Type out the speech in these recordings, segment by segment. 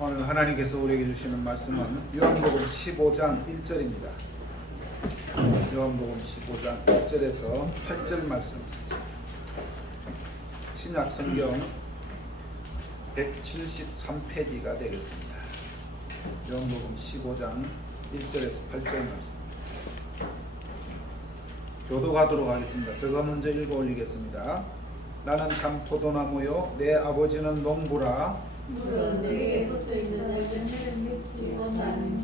오늘 하나님께서 우리에게 주시는 말씀은 요한복음 15장 1절입니다. 요한복음 15장 1절에서 8절 말씀. 신약 성경 173페이지가 되겠습니다. 요한복음 15장 1절에서 8절 말씀. 교독하도록 하겠습니다. 제가 먼저 읽어 올리겠습니다. 나는 참 포도나무요 내 아버지는 농부라. 물은 내게 붙어 있는 열매를 맺지 못하는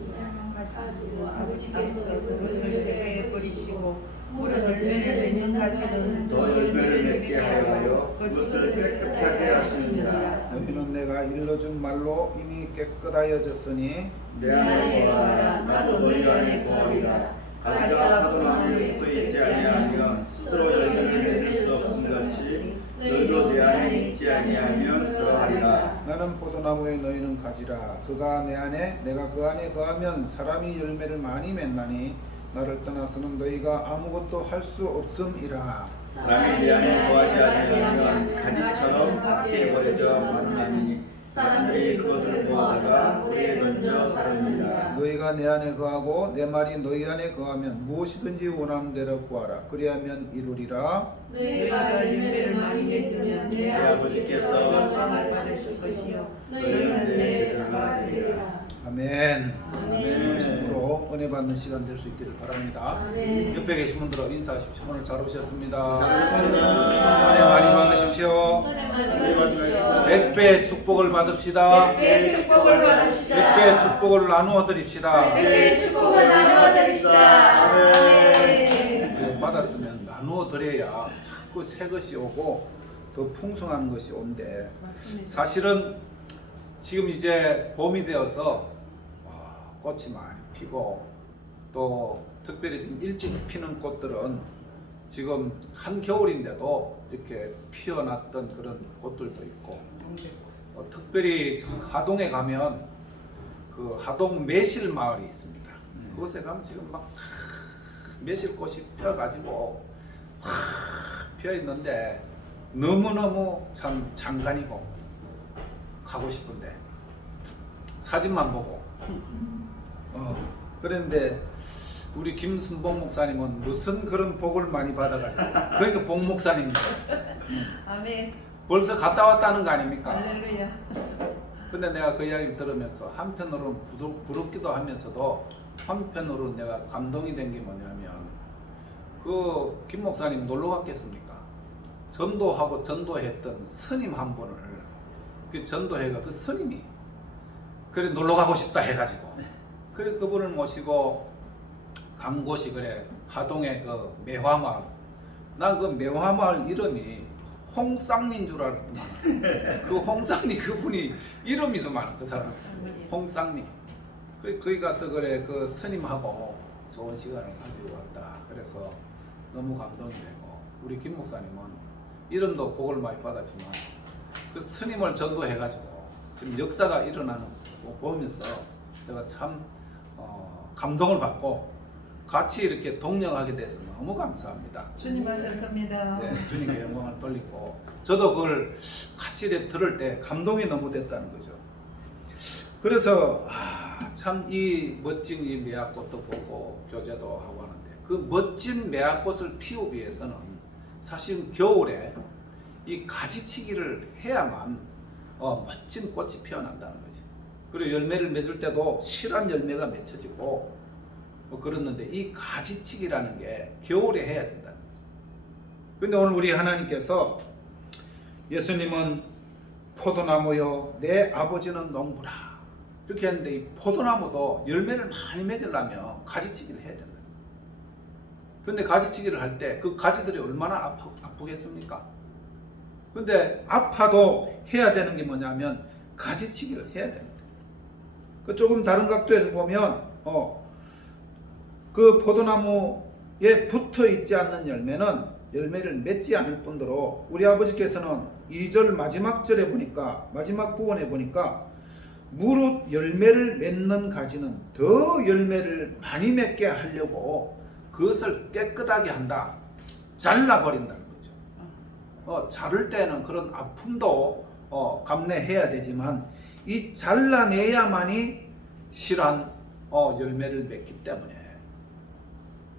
가지고 아버지께서 그것을 제거해 버리시고 물은 열매를 맺는 가지는 또 열매를 맺게 하여 그것을 깨끗하게 하시느니라. 너희는 내가 일러준 말로 이미 깨끗하여졌으니 내 안에 거하라. 나도 너희 안에 거하리라. 가지가 포도나무에 붙어 있지 아니하면 스스로 열매를 맺을 수 없음 같이 너희도 내 안에 있지 아니하면 그러하리라. 나는 포도나무에 너희는 가지라. 그가 내 안에 내가 그 안에 거하면 사람이 열매를 많이 맺나니 나를 떠나서는 너희가 아무것도 할 수 없음이라. 사람이 내 안에 거하지 아니하면 가지처럼 밖에 버려져 마르나니 사람들이 그것을 보아다가 물에 던져 사릅니다. 너희가 내 안에 거하고 내 말이 너희 안에 거하면 무엇이든지 원하는 대로 구하라. 그리하면 이루리라. 너희가 열매를 많이 맺으면 내 아버지께서 영광을 받으실 것이요 너희는 내 제자가 되리라. 아멘. 아멘. 말씀으로 은혜 받는 시간 될 수 있기를 바랍니다. 아멘. 옆에 계신 분들은 인사하십시오. 오늘 잘 오셨습니다. 감사합니다. 은혜 많이 받으십시오. 은혜 많이 받으십시오. 100배 축복을 받읍시다. 100배 축복을 받으시다. 100배 축복을 나누어 드립시다. 100배 축복을 나누어 드립시다. 아멘. 받았으면 나누어 드려야 자꾸 새 것이 오고 더 풍성한 것이 온대. 사실은 지금 이제 봄이 되어서 꽃이 많이 피고 또 특별히 지금 일찍 피는 꽃들은 지금 한겨울인데도 이렇게 피어났던 그런 꽃들도 있고 특별히 하동에 가면 그 하동 매실 마을이 있습니다. 그곳에 가면 지금 막 매실꽃이 펴가지고 확 피어있는데 너무너무 참 장관이고 가고 싶은데 사진만 보고 그런데 우리 김순복 목사님은 무슨 그런 복을 많이 받아가지고 그러니까 복 목사님입니다. 아멘. 벌써 갔다 왔다는 거 아닙니까? 할렐루야. 근데 내가 그 이야기를 들으면서 한편으로는 부럽기도 하면서도 한편으로는 내가 감동이 된 게 뭐냐면 그 김 목사님 놀러 갔겠습니까? 전도하고 전도했던 스님 한 분을 그 전도회가 그 스님이 그래 놀러 가고 싶다 해가지고 그래 그분을 모시고 간 곳이 그래 하동의 그 매화마을. 난 그 매화마을 이름이 홍쌍리인 줄 알았더만 그 홍쌍리 그분이 이름이더만 그 사람 홍쌍리. 거기 가서 그래 그 스님하고 좋은 시간을 가지고 왔다. 그래서 너무 감동이 되고 우리 김 목사님은 이름도 복을 많이 받았지만 그 스님을 전도해가지고 지금 역사가 일어나는 거 보면서 제가 참 감동을 받고 같이 이렇게 동력하게 돼서 너무 감사합니다. 주님 하셨습니다. 네, 주님께 영광을 돌리고 저도 그걸 같이 들을 때 감동이 너무 됐다는 거죠. 그래서 참 이 멋진 이 매화꽃도 보고 교제도 하고 하는데 그 멋진 매화꽃을 피우기 위해서는 사실 겨울에 이 가지치기를 해야만 멋진 꽃이 피어난다는 거죠. 그리고 열매를 맺을 때도 실한 열매가 맺혀지고 그랬는데 이 가지치기라는 게 겨울에 해야 된다는 거죠. 그런데 오늘 우리 하나님께서 예수님은 포도나무요 내 아버지는 농부라 이렇게 했는데 이 포도나무도 열매를 많이 맺으려면 가지치기를 해야 된다. 그런데 가지치기를 할 때 그 가지들이 얼마나 아프겠습니까? 근데 아파도 해야 되는 게 뭐냐면 가지치기를 해야 됩니다. 그 조금 다른 각도에서 보면 그 포도나무에 붙어 있지 않는 열매는 열매를 맺지 않을 뿐더러 우리 아버지께서는 2절 마지막 절에 보니까 마지막 부분에 보니까 무릇 열매를 맺는 가지는 더 열매를 많이 맺게 하려고 그것을 깨끗하게 한다. 잘라버린다는 거죠. 자를 때는 그런 아픔도 감내해야 되지만 이 잘라내야만이 실한 열매를 맺기 때문에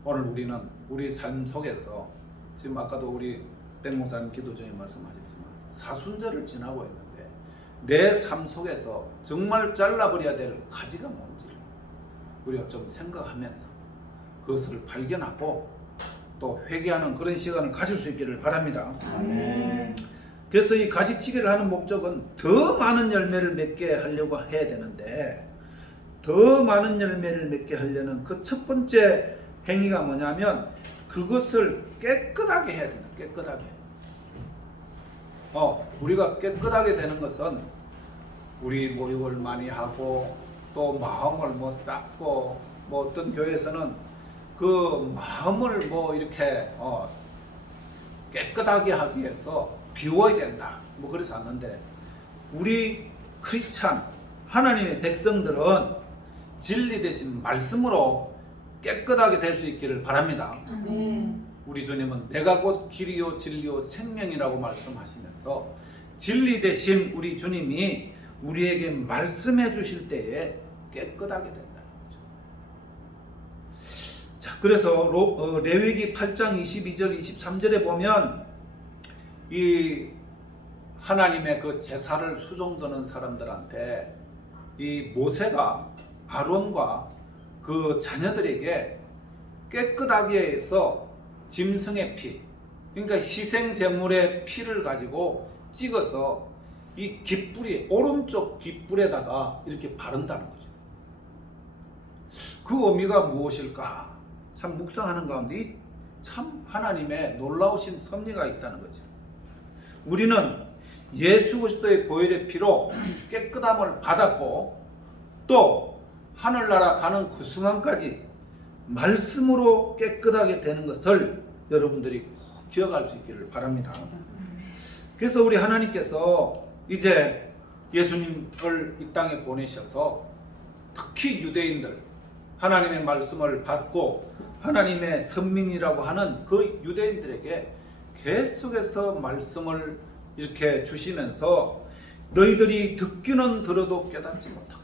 오늘 우리는 우리 삶 속에서 지금 아까도 우리 백 목사님 기도 중에 말씀하셨지만 사순절을 지나고 있는데 내 삶 속에서 정말 잘라버려야 될 가지가 뭔지를 우리가 좀 생각하면서 그것을 발견하고 또 회개하는 그런 시간을 가질 수 있기를 바랍니다. 아멘. 그래서 이 가지치기를 하는 목적은 더 많은 열매를 맺게 하려고 해야 되는데 더 많은 열매를 맺게 하려는 그 첫 번째 행위가 뭐냐면 그것을 깨끗하게 해야 된다. 깨끗하게. 우리가 깨끗하게 되는 것은 우리 모욕을 많이 하고 또 마음을 닦고 어떤 교회에서는 그 마음을 이렇게 깨끗하게 하기 위해서 비워야 된다. 그래서 왔는데 우리 크리스찬 하나님의 백성들은 진리 대신 말씀으로 깨끗하게 될 수 있기를 바랍니다. 아멘. 우리 주님은 내가 곧 길이요 진리요 생명이라고 말씀하시면서 진리 대신 우리 주님이 우리에게 말씀해 주실 때에 깨끗하게 된다는 거죠. 자, 그래서 레위기 8장 22절 23절에 보면 이 하나님의 그 제사를 수종드는 사람들한테 이 모세가 아론과 그 자녀들에게 깨끗하게 해서 짐승의 피, 그러니까 희생 제물의 피를 가지고 찍어서 이 깃불이 오른쪽 깃불에다가 이렇게 바른다는 거죠. 그 의미가 무엇일까? 참 묵상하는 가운데 참 하나님의 놀라우신 섭리가 있다는 거죠. 우리는 예수 그리스도의 보혈의 피로 깨끗함을 받았고 또 하늘나라 가는 그 순간까지 말씀으로 깨끗하게 되는 것을 여러분들이 꼭 기억할 수 있기를 바랍니다. 그래서 우리 하나님께서 이제 예수님을 이 땅에 보내셔서 특히 유대인들 하나님의 말씀을 받고 하나님의 선민이라고 하는 그 유대인들에게 계속해서 말씀을 이렇게 주시면서 너희들이 듣기는 들어도 깨닫지 못하고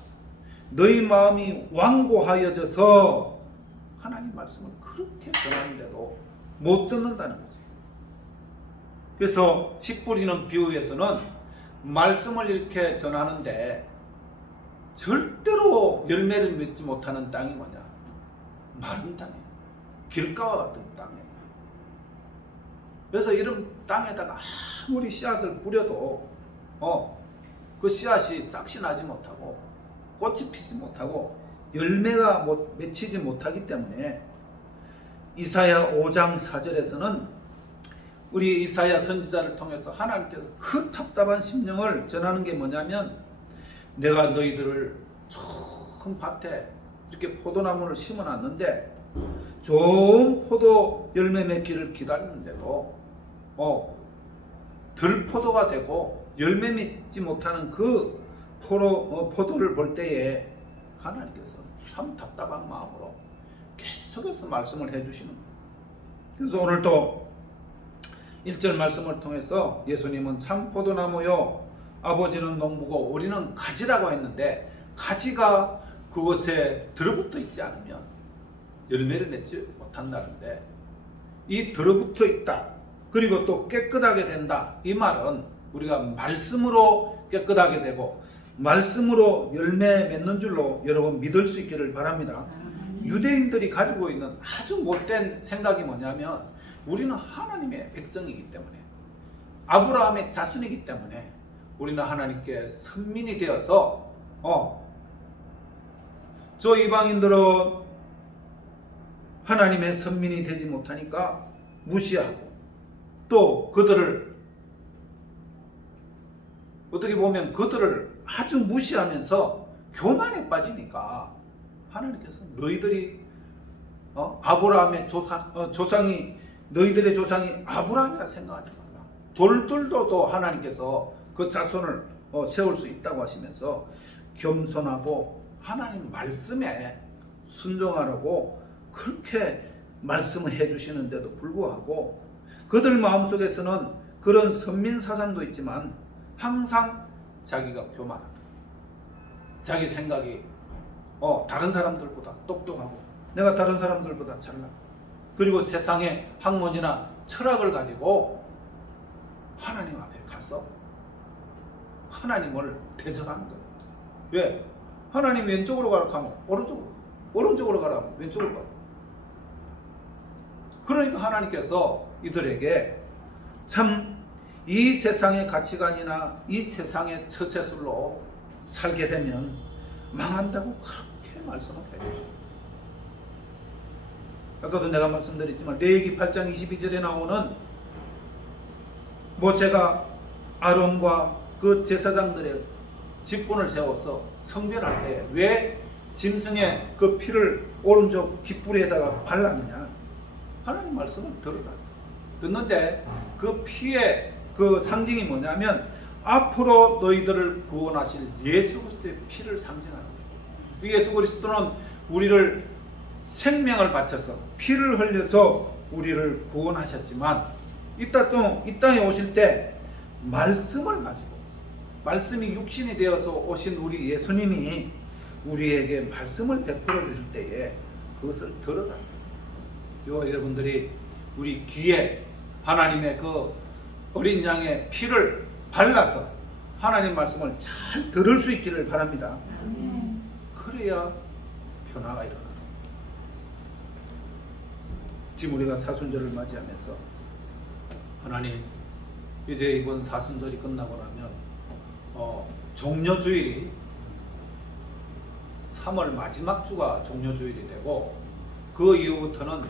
너희 마음이 완고하여져서 하나님 말씀을 그렇게 전하는데도 못 듣는다는 거죠. 그래서 씨 뿌리는 비유에서는 말씀을 이렇게 전하는데 절대로 열매를 맺지 못하는 땅이 뭐냐? 마른 땅이에요. 길가와 같은 땅이에요. 그래서 이런 땅에다가 아무리 씨앗을 뿌려도 그 씨앗이 싹이 나지 못하고 꽃이 피지 못하고 열매가 맺히지 못하기 때문에 이사야 5장 4절에서는 우리 이사야 선지자를 통해서 하나님께서 그 답답한 심령을 전하는 게 뭐냐면 내가 너희들을 좋은 밭에 이렇게 포도나무를 심어놨는데 좋은 포도 열매 맺기를 기다리는데도 들포도가 되고 열매 맺지 못하는 그 포도를 볼 때에 하나님께서 참 답답한 마음으로 계속해서 말씀을 해주시는 거예요. 그래서 오늘도 1절 말씀을 통해서 예수님은 참 포도나무요 아버지는 농부고 우리는 가지라고 했는데 가지가 그것에 들어붙어 있지 않으면 열매를 맺지 못한다는데 이 들어붙어 있다 그리고 또 깨끗하게 된다 이 말은 우리가 말씀으로 깨끗하게 되고 말씀으로 열매 맺는 줄로 여러분 믿을 수 있기를 바랍니다. 유대인들이 가지고 있는 아주 못된 생각이 뭐냐면 우리는 하나님의 백성이기 때문에 아브라함의 자손이기 때문에 우리는 하나님께 선민이 되어서 저 이방인들은 하나님의 선민이 되지 못하니까 무시하고 또 그들을 어떻게 보면 그들을 아주 무시하면서 교만에 빠지니까 하나님께서 너희들이 아브라함의 조상이 너희들의 조상이 아브라함이라 생각하지 말라. 돌들도 하나님께서 그 자손을 세울 수 있다고 하시면서 겸손하고 하나님 말씀에 순종하라고 그렇게 말씀을 해주시는데도 불구하고 그들 마음속에서는 그런 선민 사상도 있지만 항상 자기가 교만하다. 자기 생각이 다른 사람들보다 똑똑하고 내가 다른 사람들보다 잘나고 그리고 세상의 학문이나 철학을 가지고 하나님 앞에 가서 하나님을 대적하는 거예요. 왜? 하나님 왼쪽으로 가라 하면 오른쪽으로 가라 하면 왼쪽으로 가라. 그러니까 하나님께서 이들에게 참 이 세상의 가치관이나 이 세상의 처세술로 살게 되면 망한다고 그렇게 말씀을 해주죠. 아까도 내가 말씀드렸지만 레위기 8장 22절에 나오는 모세가 아론과 그 제사장들의 직분을 세워서 성별할 때 왜 짐승의 그 피를 오른쪽 깃불에다가 발랐느냐. 하나님 말씀을 들으라. 듣는데 그 피의 그 상징이 뭐냐면 앞으로 너희들을 구원하실 예수 그리스도의 피를 상징하는 거예요. 예수 그리스도는 우리를 생명을 바쳐서 피를 흘려서 우리를 구원하셨지만 이 땅에 오실 때 말씀을 가지고 말씀이 육신이 되어서 오신 우리 예수님이 우리에게 말씀을 베풀어 주실 때에 그것을 들어라. 여러분들이 우리 귀에 하나님의 그 어린 양의 피를 발라서 하나님 말씀을 잘 들을 수 있기를 바랍니다. 그래야 변화가 일어나요. 지금 우리가 사순절을 맞이하면서 하나님 이제 이번 사순절이 끝나고 나면 종려주일이 3월 마지막 주가 종려주일이 되고 그 이후부터는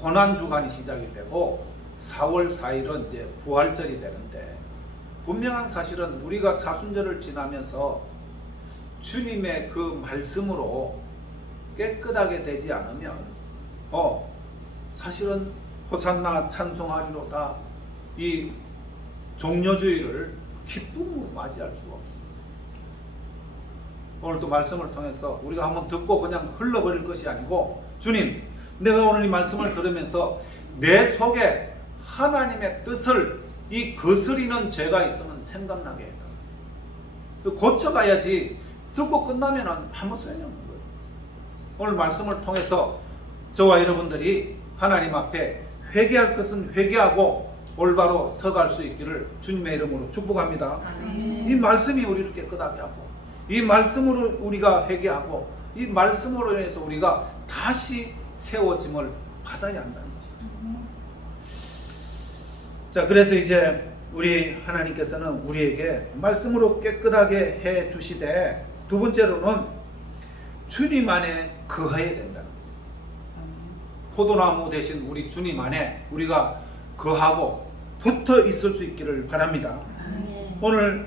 고난주간이 시작이 되고 4월 4일은 이제 부활절이 되는데 분명한 사실은 우리가 사순절을 지나면서 주님의 그 말씀으로 깨끗하게 되지 않으면 사실은 호산나 찬송하리로다 이 종려주일을 기쁨으로 맞이할 수가 없어요. 오늘 또 말씀을 통해서 우리가 한번 듣고 그냥 흘러버릴 것이 아니고 주님 내가 오늘 이 말씀을 들으면서 내 속에 하나님의 뜻을 이 거스리는 죄가 있으면 생각나게 해라. 고쳐가야지 듣고 끝나면 아무 소용이 없는 거예요. 오늘 말씀을 통해서 저와 여러분들이 하나님 앞에 회개할 것은 회개하고 올바로 서갈 수 있기를 주님의 이름으로 축복합니다. 이 말씀이 우리를 깨끗하게 하고 이 말씀으로 우리가 회개하고 이 말씀으로 인해서 우리가 다시 세워짐을 받아야 한다는 것이죠. 자, 그래서 이제 우리 하나님께서는 우리에게 말씀으로 깨끗하게 해 주시되 두 번째로는 주님 안에 거해야 된다는 거죠. 포도나무 대신 우리 주님 안에 우리가 거하고 붙어 있을 수 있기를 바랍니다. 오늘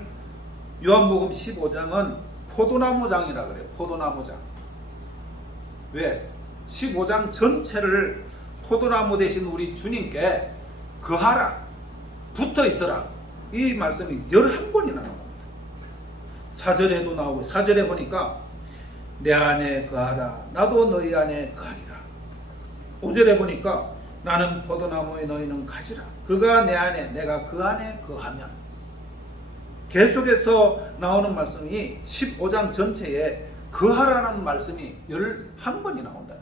요한복음 15장은 포도나무장이라 그래요. 포도나무장. 왜? 15장 전체를 포도나무 대신 우리 주님께 거하라, 붙어 있어라, 이 말씀이 11번이나 나옵니다. 4절에도 나오고 4절에 보니까 내 안에 거하라 나도 너희 안에 거하리라. 5절에 보니까 나는 포도나무에 너희는 가지라 그가 내 안에 내가 그 안에 거하면. 계속해서 나오는 말씀이 15장 전체에 거하라는 말씀이 11번이 나온다.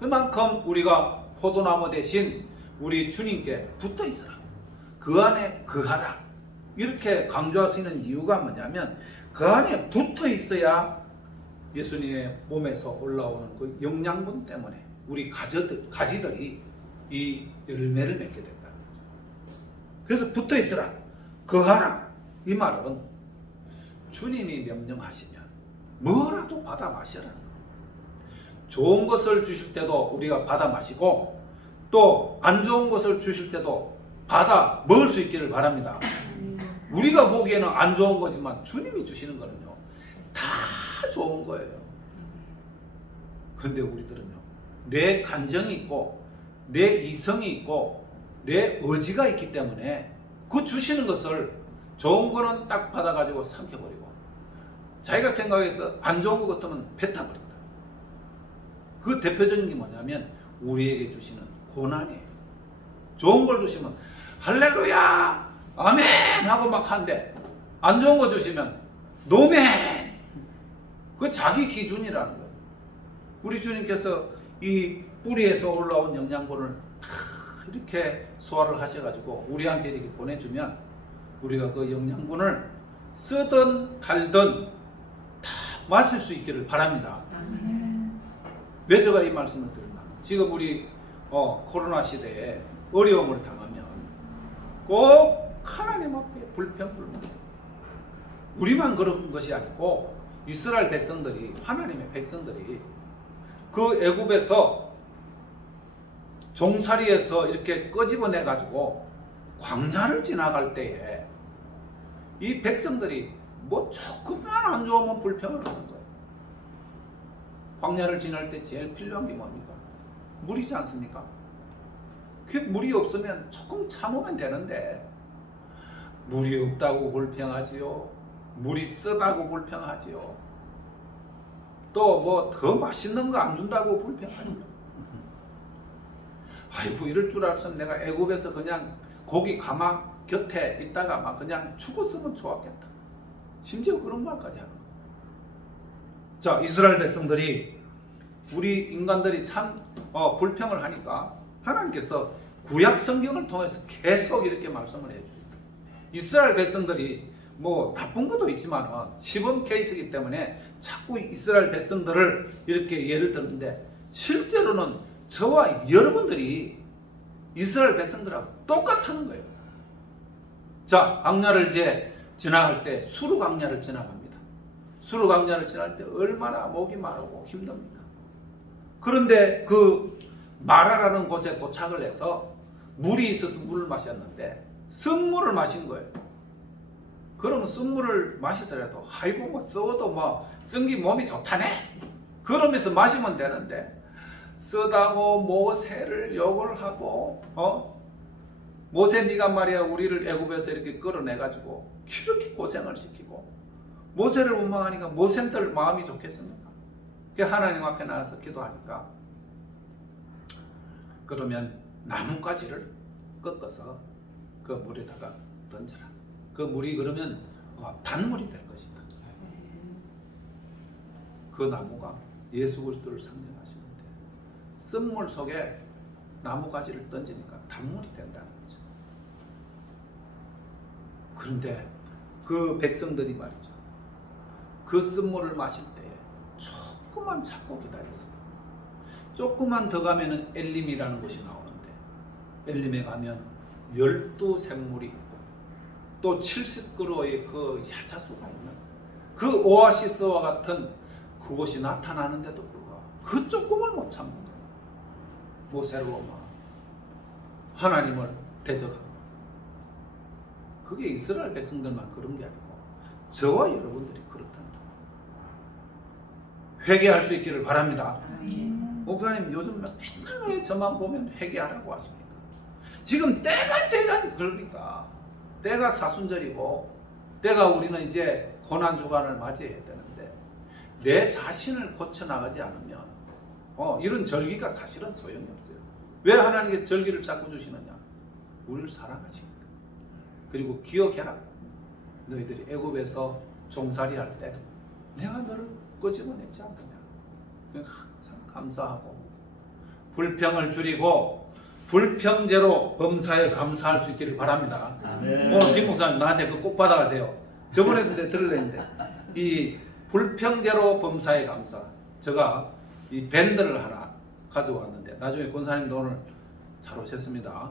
그만큼 우리가 포도나무 대신 우리 주님께 붙어 있어라, 그 안에 거하라, 이렇게 강조하시는 이유가 뭐냐면 그 안에 붙어 있어야 예수님의 몸에서 올라오는 그 영양분 때문에 우리 가지들이 이 열매를 맺게 된다는 거죠. 그래서 붙어 있어라, 거하라, 이 말은 주님이 명령하시면 뭐라도 받아 마시라는 거예요. 좋은 것을 주실 때도 우리가 받아 마시고 또 안 좋은 것을 주실 때도 받아 먹을 수 있기를 바랍니다. 우리가 보기에는 안 좋은 거지만 주님이 주시는 거는요 다 좋은 거예요. 그런데 우리들은요 내 감정이 있고 내 이성이 있고 내 의지가 있기 때문에 그 주시는 것을 좋은 거는 딱 받아가지고 삼켜버리고 자기가 생각해서 안 좋은 것 같으면 뱉어버린다. 그 대표적인 게 뭐냐면 우리에게 주시는 고난이에요. 좋은 걸 주시면 할렐루야 아멘 하고 막 한데 안 좋은 거 주시면 노멘 그 자기 기준이라는 거예요. 우리 주님께서 이 뿌리에서 올라온 영양분을 다 이렇게 소화를 하셔가지고 우리한테 이렇게 보내주면 우리가 그 영양분을 쓰든 달든 다 마실 수 있기를 바랍니다. 왜 제가 이 말씀을 드리나? 지금 우리 코로나 시대에 어려움을 당하면 꼭 하나님 앞에 불평불만. 우리만 그런 것이 아니고 이스라엘 백성들이, 하나님의 백성들이 그 애굽에서 종살이에서 이렇게 끄집어내 가지고 광야를 지나갈 때에 이 백성들이 뭐 조금만 안 좋으면 불평을 하는 거예요. 광야를 지날 때 제일 필요한 게 뭡니까? 물이지 않습니까? 그 물이 없으면 조금 참으면 되는데 물이 없다고 불평하지요. 물이 쓰다고 불평하지요. 또 뭐 더 맛있는 거 안 준다고 불평하지요. 아이고 이럴 줄 알았으면 내가 애굽에서 그냥 고기 가마 곁에 있다가 막 그냥 죽었으면 좋았겠다. 심지어 그런 말까지 하는 거예요. 자, 이스라엘 백성들이 우리 인간들이 참 불평을 하니까 하나님께서 구약 성경을 통해서 계속 이렇게 말씀을 해줘요. 이스라엘 백성들이 뭐 나쁜 것도 있지만 시범 케이스이기 때문에 자꾸 이스라엘 백성들을 이렇게 예를 드는데 실제로는 저와 여러분들이 이스라엘 백성들하고 똑같다는 거예요. 자, 광야를 이제 지나갈 때 수르 광야를 지나갑니다. 수르 광야를 지날 때 얼마나 목이 마르고 힘듭니까? 그런데 그 마라라는 곳에 도착을 해서 물이 있어서 물을 마셨는데 쓴물을 마신 거예요. 그러면 쓴물을 마시더라도 아이고 뭐 썩어도 뭐 쓴기 몸이 좋다네 그러면서 마시면 되는데 쓰다고 모세를 욕을 하고 모세 네가 말이야 우리를 애굽에서 이렇게 끌어내가지고 이렇게 고생을 시키고 모세를 원망하니까 모세들 마음이 좋겠습니까? 하나님 앞에 나와서 기도하니까 그러면 나뭇가지를 꺾어서 그 물에다가 던져라. 그 물이 그러면 단물이 될 것이다. 그 나무가 예수 그리스도를 상징하시는데 쓴물 속에 나뭇가지를 던지니까 단물이 된다는 거죠. 그런데 그 백성들이 말이죠. 그 쓴물을 마실 때에 조금만 참고 기다렸어요. 조금만 더 가면은 엘림이라는 곳이 나오는데 엘림에 가면 12샘물이 있고 또 70그루의 그 야자수가 있는 그 오아시스와 같은 그곳이 나타나는데도 불구하고 그 조금을 못 참는 거예요. 모세를 원망 하나님을 대적하고 그게 이스라엘 백성들만 그런 게 아니고 저와 여러분들이 그렇다는 거예요. 회개할 수 있기를 바랍니다. 목사님 요즘 맨날 왜 저만 보면 회개하라고 하십니까? 지금 때가 그러니까 때가 사순절이고 때가 우리는 이제 고난주간을 맞이해야 되는데 내 자신을 고쳐나가지 않으면 이런 절기가 사실은 소용이 없어요. 왜 하나님께서 절기를 자꾸 주시느냐? 우리를 사랑하시니까. 그리고 기억해라. 너희들이 애굽에서 종살이 할 때 내가 너를 끄집어내지 않느냐. 항상 감사하고 불평을 줄이고 불평제로 범사에 감사할 수 있기를 바랍니다. 아멘. 오늘 김 목사님 나한테 그거 꼭 받아가세요. 저번에도 내가 들으려는데 이 불평제로 범사에 감사. 제가 이 밴드를 하나 가져왔는데 나중에 권사님도 오늘 잘 오셨습니다.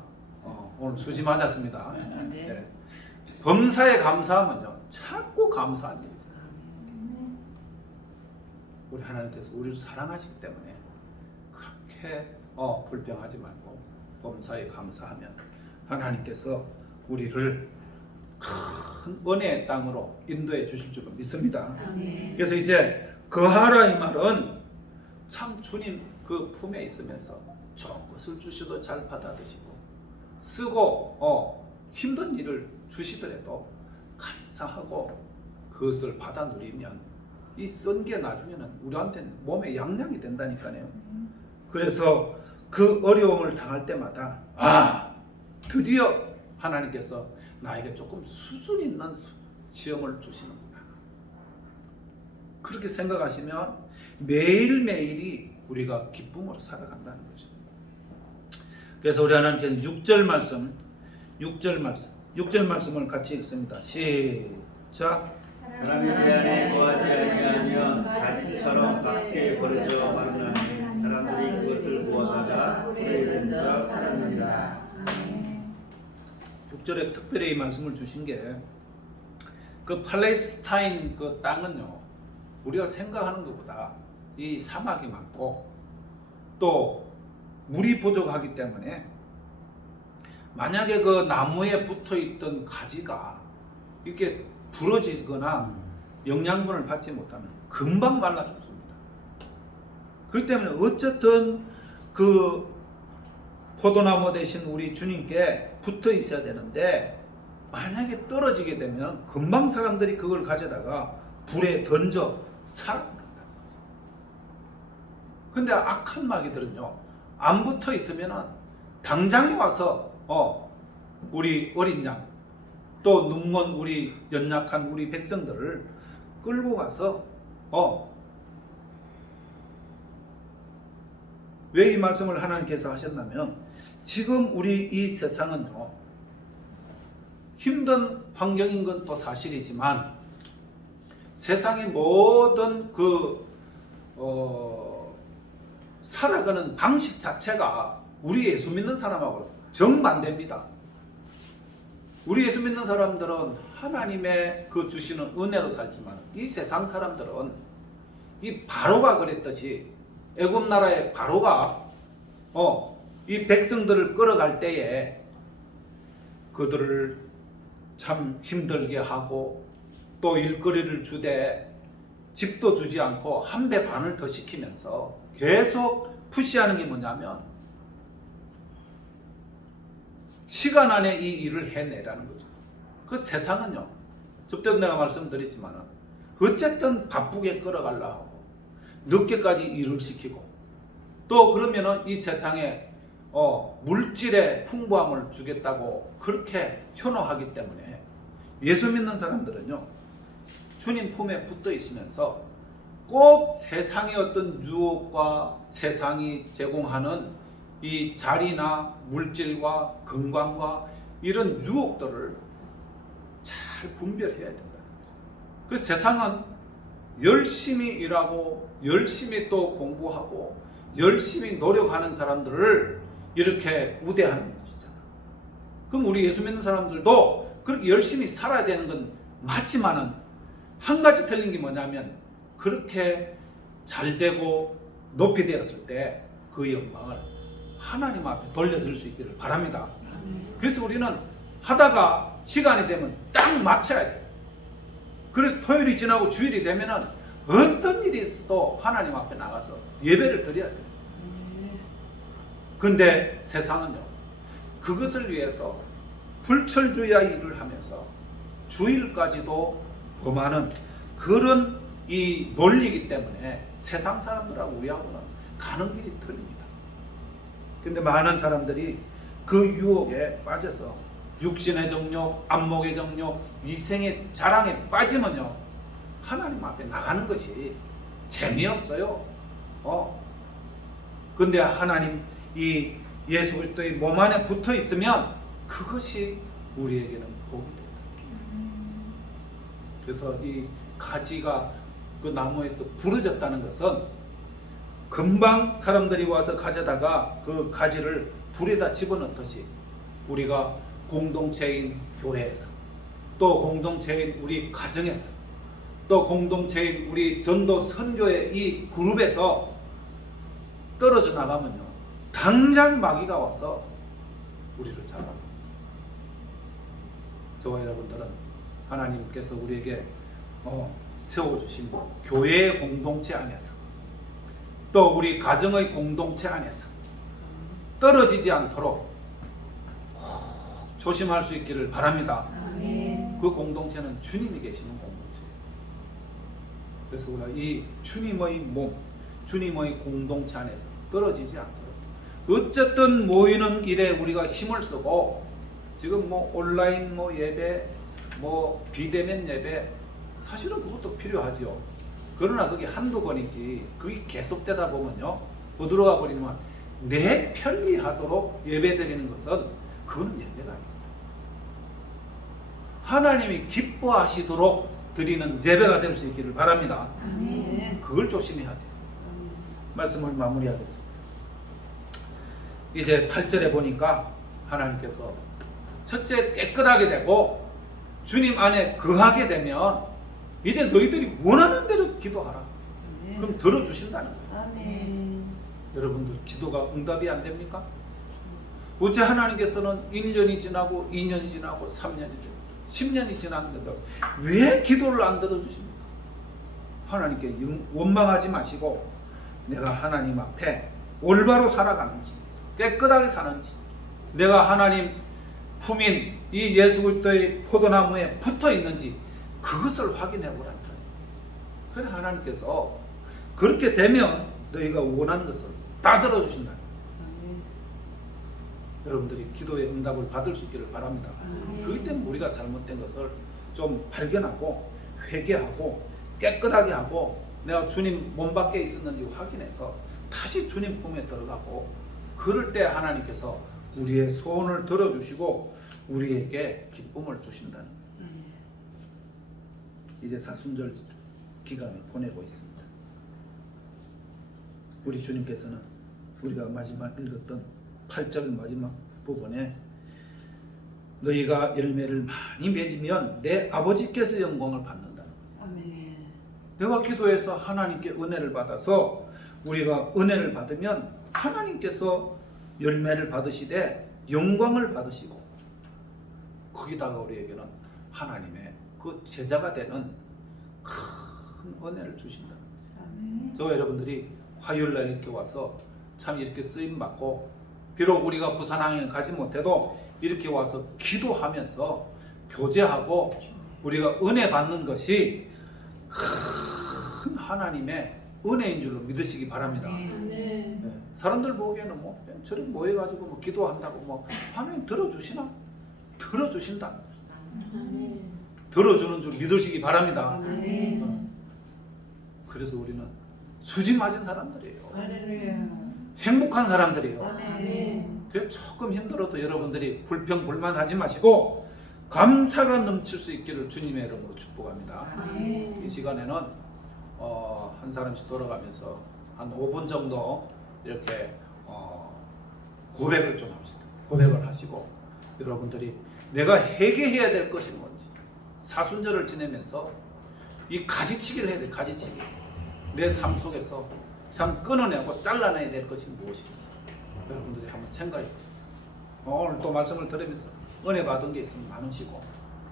오늘 수지 맞았습니다. 네. 범사에 감사하면요 자꾸 감사한 일이 있어요. 우리 하나님께서 우리를 사랑하시기 때문에 그렇게 불평하지 말고 범사에 감사하면 하나님께서 우리를 큰 은혜의 땅으로 인도해 주실 줄 믿습니다. 아멘. 그래서 이제 거하라 이 말은 참 주님 그 품에 있으면서 좋은 것을 주셔도 잘 받아 드시고 쓰고 힘든 일을 주시더라도 감사하고 그것을 받아 누리면 이 쓴 게 나중에는 우리한테는 몸에 양양이 된다니까요. 그래서 그 어려움을 당할 때마다 드디어 하나님께서 나에게 조금 수준 있는 시험을 주시는구나. 그렇게 생각하시면 매일매일이 우리가 기쁨으로 살아간다는 거죠. 그래서 우리 하나님께서 6절 말씀을 같이 읽습니다. 시작. 사람이 내 안에 거하지 아니하면 가지처럼 밖에 버려져 마르나니 사람들이 그것을 보다가 불에 던져 사람이라. 6절에 특별히 이 말씀을 주신 게 그 팔레스타인 그 땅은요, 우리가 생각하는 것보다 이 사막이 많고 또 물이 부족하기 때문에 만약에 그 나무에 붙어 있던 가지가 이렇게 부러지거나 영양분을 받지 못하면 금방 말라 죽습니다. 그렇기 때문에 어쨌든 그 포도나무 대신 우리 주님께 붙어 있어야 되는데 만약에 떨어지게 되면 금방 사람들이 그걸 가져다가 불에 던져 살아버린다. 근데 악한 마귀들은요, 안 붙어 있으면은 당장에 와서 우리 어린 양, 또 눈먼 우리 연약한 우리 백성들을 끌고 가서 왜 이 말씀을 하나님께서 하셨냐면 지금 우리 이 세상은요, 힘든 환경인 건 또 사실이지만 세상의 모든 살아가는 방식 자체가 우리 예수 믿는 사람하고 정반대입니다. 우리 예수 믿는 사람들은 하나님의 그 주시는 은혜로 살지만 이 세상 사람들은 이 바로가 그랬듯이 애굽 나라의 바로가 이 백성들을 끌어갈 때에 그들을 참 힘들게 하고 또 일거리를 주되 집도 주지 않고 한 배 반을 더 시키면서 계속 푸시하는 게 뭐냐면 시간 안에 이 일을 해내라는 거죠. 그 세상은요, 저때도 내가 말씀드렸지만 어쨌든 바쁘게 끌어가려고 하고 늦게까지 일을 시키고 또 그러면은 이 세상에 물질의 풍부함을 주겠다고 그렇게 현호하기 때문에 예수 믿는 사람들은요, 주님 품에 붙어 있으면서 꼭 세상의 어떤 유혹과 세상이 제공하는 이 자리나 물질과 건강과 이런 유혹들을 잘 분별해야 된다. 그 세상은 열심히 일하고 열심히 또 공부하고 열심히 노력하는 사람들을 이렇게 우대하는 것이잖아. 그럼 우리 예수 믿는 사람들도 그렇게 열심히 살아야 되는 건 맞지만은 한 가지 틀린 게 뭐냐면 그렇게 잘 되고 높이 되었을 때 그 영광을 하나님 앞에 돌려드릴 수 있기를 바랍니다. 그래서 우리는 하다가 시간이 되면 딱 맞춰야 돼. 그래서 토요일이 지나고 주일이 되면은 어떤 일이 있어도 하나님 앞에 나가서 예배를 드려야 돼. 근데 세상은요, 그것을 위해서 불철주야 일을 하면서 주일까지도 범하는 그런 이 논리이기 때문에 세상 사람들하고 우리하고는 가는 길이 틀립니다. 근데 많은 사람들이 그 유혹에 빠져서 육신의 정욕, 안목의 정욕, 이생의 자랑에 빠지면요, 하나님 앞에 나가는 것이 재미없어요. 근데 하나님 이 예수 그리스도의 몸 안에 붙어 있으면 그것이 우리에게는 복이 됩니다. 그래서 이 가지가 그 나무에서 부러졌다는 것은 금방 사람들이 와서 가져다가 그 가지를 불에다 집어넣듯이 우리가 공동체인 교회에서 또 공동체인 우리 가정에서 또 공동체인 우리 전도 선교의 이 그룹에서 떨어져 나가면요, 당장 마귀가 와서 우리를 잡아갑니다. 저와 여러분들은 하나님께서 우리에게 세워주신 교회의 공동체 안에서 또 우리 가정의 공동체 안에서 떨어지지 않도록 꼭 조심할 수 있기를 바랍니다. 아멘. 그 공동체는 주님이 계시는 공동체예요. 그래서 우리가 이 주님의 몸, 주님의 공동체 안에서 떨어지지 않도록 어쨌든 모이는 일에 우리가 힘을 쓰고 지금 온라인 예배, 비대면 예배 사실은 그것도 필요하죠. 그러나 그게 한두 번이지 그게 계속되다 보면요 어디로가 버리면 내 편리하도록 예배드리는 것은 그거는 예배가 아닙니다. 하나님이 기뻐하시도록 드리는 예배가 될 수 있기를 바랍니다. 아멘. 그걸 조심해야 돼요. 말씀을 마무리하겠습니다. 이제 8절에 보니까 하나님께서 첫째 깨끗하게 되고 주님 안에 거하게 되면 이제 너희들이 원하는 대로 기도하라. 그럼 들어주신다는 거예요. 아멘. 여러분들 기도가 응답이 안 됩니까? 어째 하나님께서는 1년이 지나고 2년이 지나고 3년이 지나고 10년이 지났는데도 왜 기도를 안 들어주십니까? 하나님께 원망하지 마시고 내가 하나님 앞에 올바로 살아가는지 깨끗하게 사는지 내가 하나님 품인 이 예수 그리스도의 포도나무에 붙어 있는지 그것을 확인해 보라는 거예요. 그래 하나님께서 그렇게 되면 너희가 원하는 것을 다 들어주신다. 여러분들이 기도의 응답을 받을 수 있기를 바랍니다. 그렇기 때문에 우리가 잘못된 것을 좀 발견하고 회개하고 깨끗하게 하고 내가 주님 몸 밖에 있었는지 확인해서 다시 주님 품에 들어가고 그럴 때 하나님께서 우리의 소원을 들어주시고 우리에게 기쁨을 주신다는 거예요. 이제 사순절 기간을 보내고 있습니다. 우리 주님께서는 우리가 마지막 읽었던 8절 마지막 부분에 너희가 열매를 많이 맺으면 내 아버지께서 영광을 받는다. 아멘. 내가 기도해서 하나님께 은혜를 받아서 우리가 은혜를 받으면 하나님께서 열매를 받으시되 영광을 받으시고 거기다가 우리에게는 하나님의 그 제자가 되는 큰 은혜를 주신다. 아멘. 저 여러분들이 화요일날 이렇게 와서 참 이렇게 쓰임 받고 비록 우리가 부산항에 가지 못해도 이렇게 와서 기도하면서 교제하고 우리가 은혜 받는 것이 큰 하나님의 은혜인 줄로 믿으시기 바랍니다. 네. 사람들 보기에는 뭐 저렇게 모여가지고 뭐 기도한다고 뭐 하나님 들어주시나? 들어주신다. 들어주는 줄 믿으시기 바랍니다. 아멘. 그래서 우리는 수지 맞은 사람들이에요. 할렐루야. 행복한 사람들이에요. 아멘. 그래서 조금 힘들어도 여러분들이 불평불만하지 마시고 감사가 넘칠 수 있기를 주님의 이름으로 축복합니다. 아멘. 이 시간에는 한 사람씩 돌아가면서 한 5분 정도 이렇게 고백을 좀 합시다. 고백을 하시고 여러분들이 내가 회개해야 될 것이 뭔지 사순절을 지내면서 이 가지치기를 해야 돼. 가지치기. 내 삶 속에서 참 끊어내고 잘라내야 될 것이 무엇인지 여러분들이 한번 생각해 보세요. 오늘 또 말씀을 들으면서 은혜 받은 게 있으면 나누시고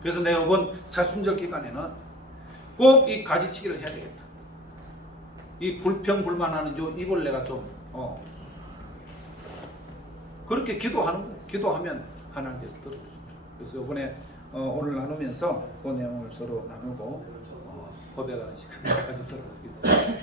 그래서 내가 이번 사순절 기간에는 꼭 이 가지치기를 해야 되겠다. 이 불평불만하는 요 입을 내가 좀 그렇게 기도하는 거예요. 기도하면 하나님께서 들어주십니다. 그래서 이번에 오늘 나누면서 그 내용을 서로 나누고 고백하는 시간을 가지도록 하겠습니다.